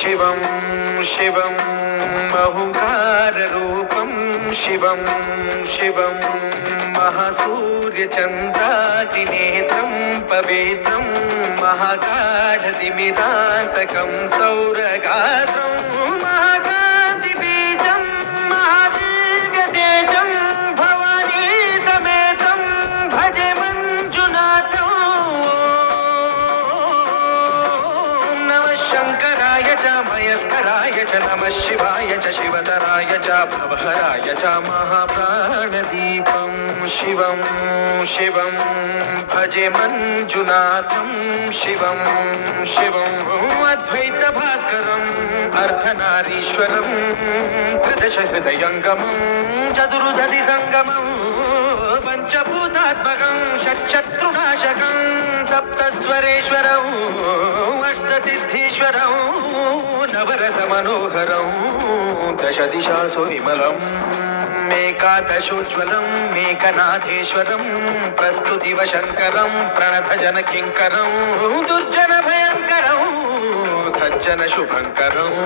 शिवं शिवं बहुकाररूपं शिवं शिवं महासूर्यचन्द्रादिनेत्रं पवित्रं महागाढतिमिरान्तकं सौरगात्रं महाकान्तिबीजं महादीर्घतेजं भवानी समेतं भजे मञ्जुनाथं नमः शङ्कराय च मयस्कराय च नमः शिवाय च शिवतराय च भवहराय च महाप्राणदीपं शिवं शिवं भजे मञ्जुनाथं शिवं शिवं अद्वैतभास्करम् अर्धनारीश्वरं त्रिदशहृदयङ्गमं चतुर्दधिसङ्गमं पञ्चभूतात्मकं षट्शत्रुनाशकं सप्तस्वरेश्वरं अष्टसिद्धीश्वरं नवरसमनोहरं दशदिशासु विमलम् मेकादशोज्ज्वलं मेकनाथेश्वरं प्रस्तुतिवशङ्करं प्रणतजनकिङ्करं दुर्जनभयङ्करं सज्जनशुभङ्करम्